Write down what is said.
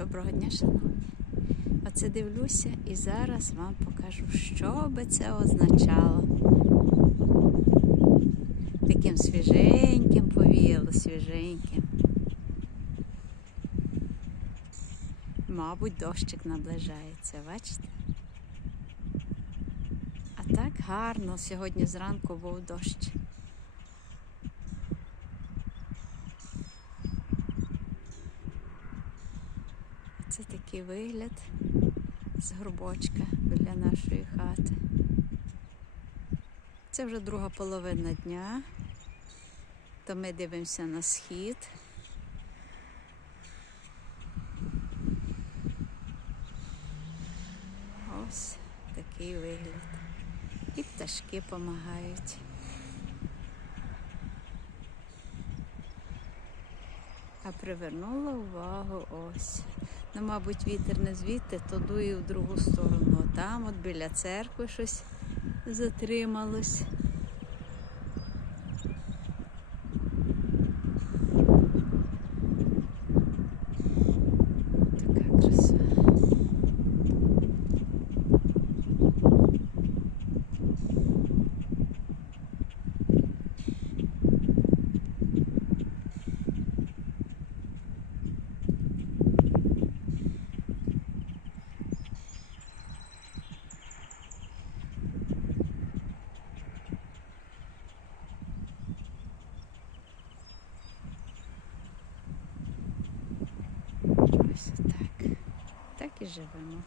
Доброго дня, шановні. Оце дивлюся і зараз вам покажу, що би це означало. Таким свіженьким повіяло, свіженьким. Мабуть, дощик наближається, бачите? А так гарно сьогодні зранку був дощ. Це такий вигляд з горбочка біля нашої хати. Це вже друга половина дня, то ми дивимося на схід. Ось такий вигляд. І пташки допомагають. А привернула увагу ось. Ну, мабуть, вітер не звідти, то дує в другу сторону. Там, от біля церкви, щось затрималось. Ось так. Так і живемо.